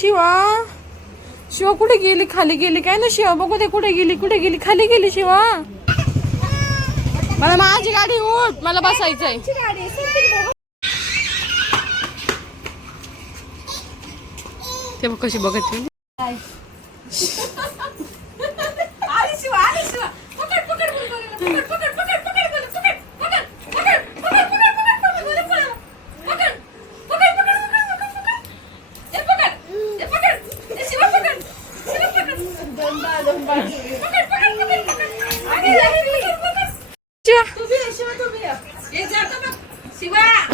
शिवा शिवा कुठे गेली? खाली गेली काय ना शिवा? बघू दे कुठे गेली खाली गेली शिवा. मला माझी गाडी उठ, मला बसायचंय. ते बघ कशी बघत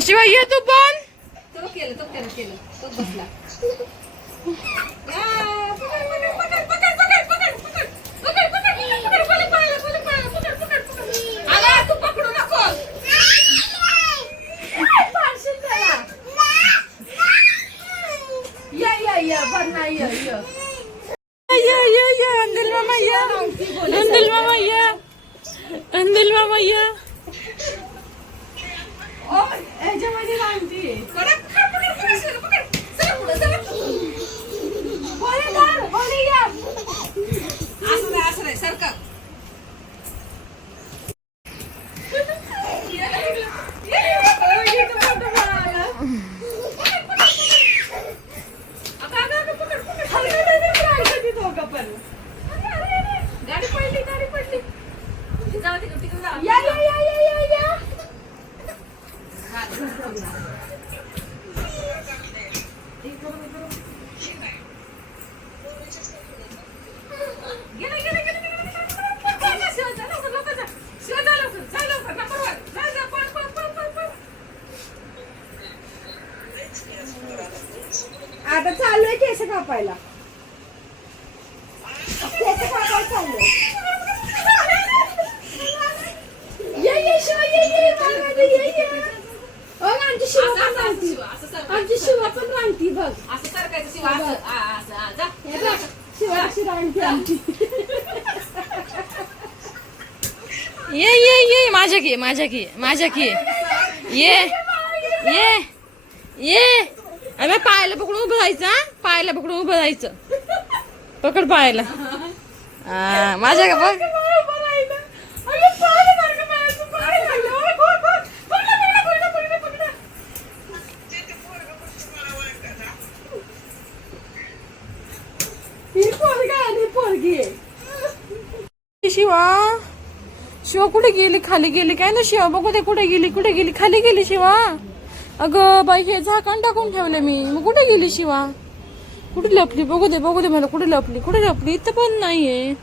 शिवा ये तू पण. तो केलं तो बसला. पकडू नको. या बर नाही अंदिल मामा या. अंदिल मामा या. अंदिल मामा या. ह्याच्यामध्ये रांगती असं नाही सरकार. गाडी पडली. जाऊ तिकडे या. आता चालू आहे केस कापायला. चालू आमची शिवा पण रांगती बघ. असं सरकायचं शिवा अशी रांगती आमची. ये माझ्या की ये. अरे पायाला पकडून उभं राहायचं. पकड पायाला. माझ्या का बघ. शिवा कुठे गेली? खाली गेली काय ना शिवा? बघू दे कुठे गेली खाली गेली शिवा. अगं बाई हे झाकण टाकून ठेवले मी. मग कुठे गेली शिवा? कुठे लपली? बघू दे मला कुठे लपली. इथं पण नाहीये.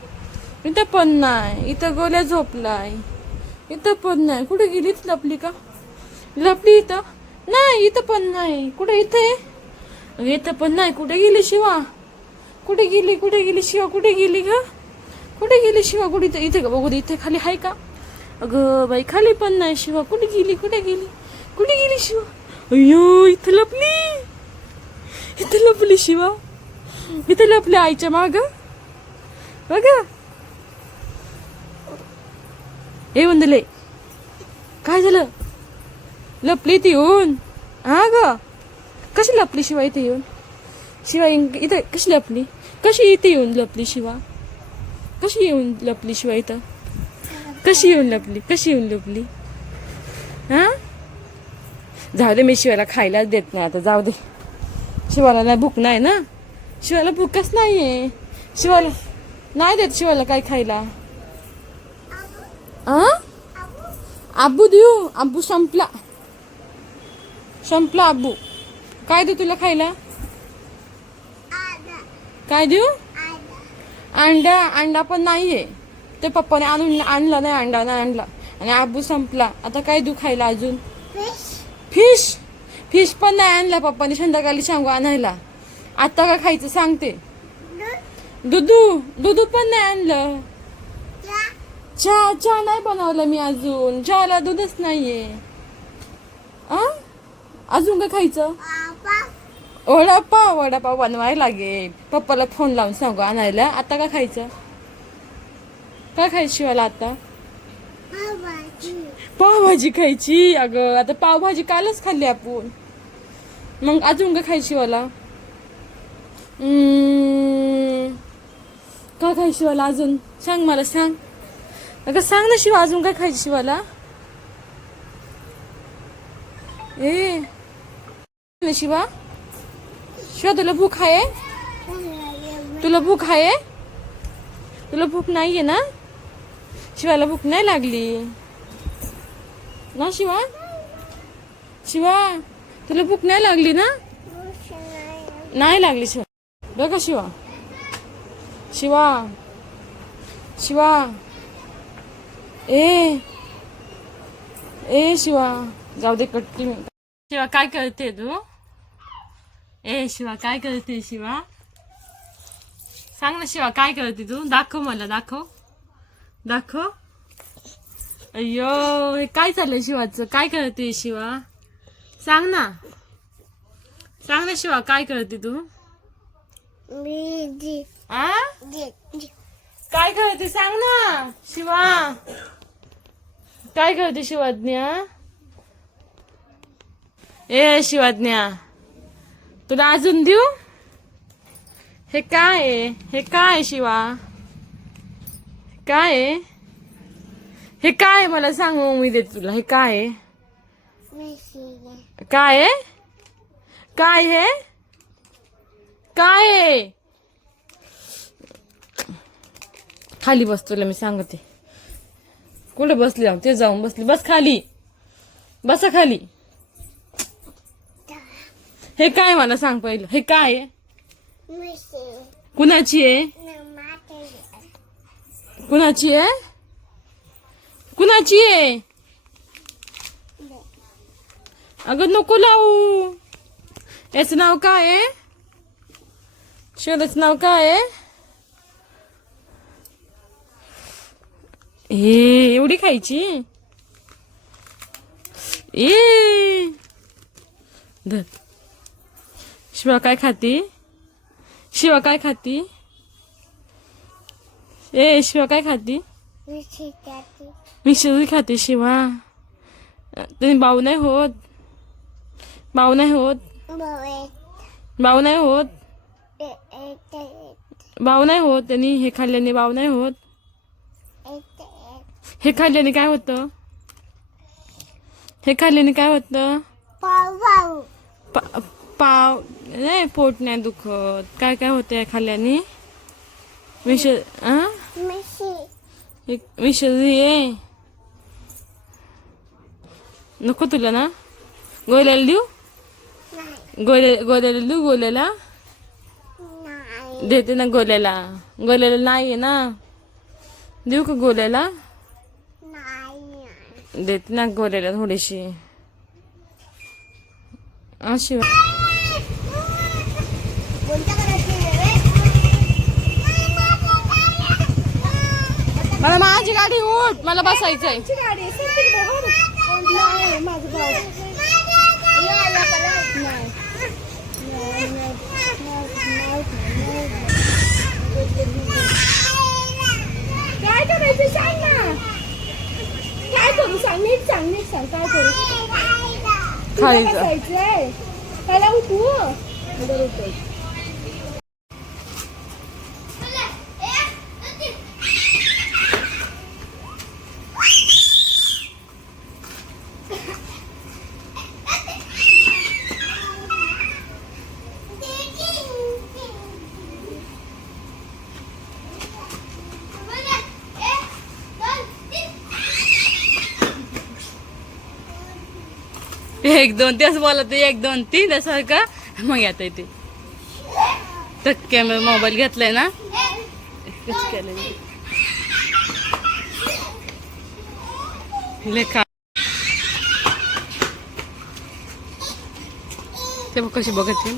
इथं पण नाही. इथं गोल्या झोपलाय. इथं पण नाही. कुठे गेली? लपली का? लपली इथं नाही. इथं पण नाही. कुठे? इथं पण नाही. कुठे गेली शिवा? कुठे गेली शिवा? कुठे गेली ग? कुठे गेली शिवा? कुठे? इथे का? बघू दे इथे खाली आहे का? अगं बाई खाली पण नाही शिवा. कुठे गेली शिवा? अय्यो इथं लपली शिवा. इथं लपली आईच्या माग. बघा हे वंदले काय झालं? लपली ती येऊन. हा ग कशी लपली शिवा इथे येऊन? शिवा इथे कशी लपली? कशी इथे येऊन लपली शिवा? कशी येऊन लपली शिवा इथं? कशी येऊन लपली? हा जाऊ दे. मी शिवाला खायलाच देत नाही आता. जाऊ दे. शिवाला नाही भूक नाही ना. शिवाला भूकच नाहीये. शिवाला नाही देत. शिवाला काय खायला? आबू देऊ? आबू संपला आबू. काय देऊ तुला खायला? काय देऊ? अंडा पण नाहीये. ते पप्पाने आणला नाही. अंडा नाही आणला आणि आबू संपला. आता काय देऊ खायला अजून? फिश पण नाही आणला पप्पाने. संध्याकाळी सांगू आणायला. आता काय खायचं सांगते. दुधू पण नाही आणलं. चहा नाही बनवलं मी अजून. चहाला दूधच नाहीये. अजून काय खायचं? वडापाव बनवायला लागेल. पप्पाला फोन लावून सांगू आणायला. आता काय खायचं? काय खायची शिवाला आता? पावभाजी खायची. अगं आता पावभाजी कालच खाल्ली आपण. मग अजून काय खायची शिवाला? काय खायची शिवाला अजून? सांग मला, सांग. अगं सांग ना शिवा, अजून काय खायची शिवाला? शिवा तुला भूक आहे? तुला भूक आहे? तुला भूक नाहीये ना? शिवाला भूक नाही लागली ना शिवा? शिवा तुला भूक नाही लागली ना? नाही लागली शिवा. बघा शिवा, शिवा शिवा ए शिवा जाऊ दे, कट्टी. शिवा काय करते तू? शिवा काय करते? शिवा सांग ना शिवा, काय करते तू? दाखव मला, दाखव. अय्यो, हे काय चाललंय शिवाचं? काय करते शिवा? सांग ना शिवा, काय करते तू? काय करते सांग ना शिवा, काय करते शिवाज्ञा? शिवाज्ञा तुला अजून देऊ? हे काय आहे शिवा? काय आहे हे? काय मला सांग, मी देते तुला. हे काय आहे? काय आहे? काय आहे? खाली बस, तुला मी सांगते. कुठे बसली? जाऊ ते जाऊन बसली. बस खाली, बसा खाली. हे काय मला सांग पहिलं. हे काय आहे? कुणाची आहे? कुणाची आहे? कुणाची आहे? अगं नको लावू. याचं नाव काय आहे? शिवाचं नाव काय आहे? एवढी खायची? धर. शिवा काय खाती? शिवा काय खाती? शिवा काय खाती? मिक्सर खाते शिवा. तुम्ही भाऊ नाही होत? भाऊ नाही होत? भाऊ नाही होत? भाऊ नाही होत. आणि हे खाल्ल्याने भाऊ नाही होत? हे खाल्ल्याने काय होतं? हे खाल्ल्याने काय होतं? पाव नाही, पोट नाही दुखत. काय काय होतं या खाल्ल्याने? विषय आहे. नको तुला ना? गोल्याला देऊ? गोल्याला देऊ? गोल्याला देते ना. गोल्याला नाहीये ना? देऊ का गोल्याला? देते ना गोल्याला थोडीशी. अशी मला माझी गाडी उठ, मला बसायचंय. काय करायचं सांग ना. काय करू सांग, नीट सांग काय करू? खायचं पहिला उठू. एक दोन तेच बोलत, 1 2 3 त्यासारखं. मग येता येते. तर कॅमेरा मोबाईल घेतलाय ना. लेखा ते बघ कशी बघत.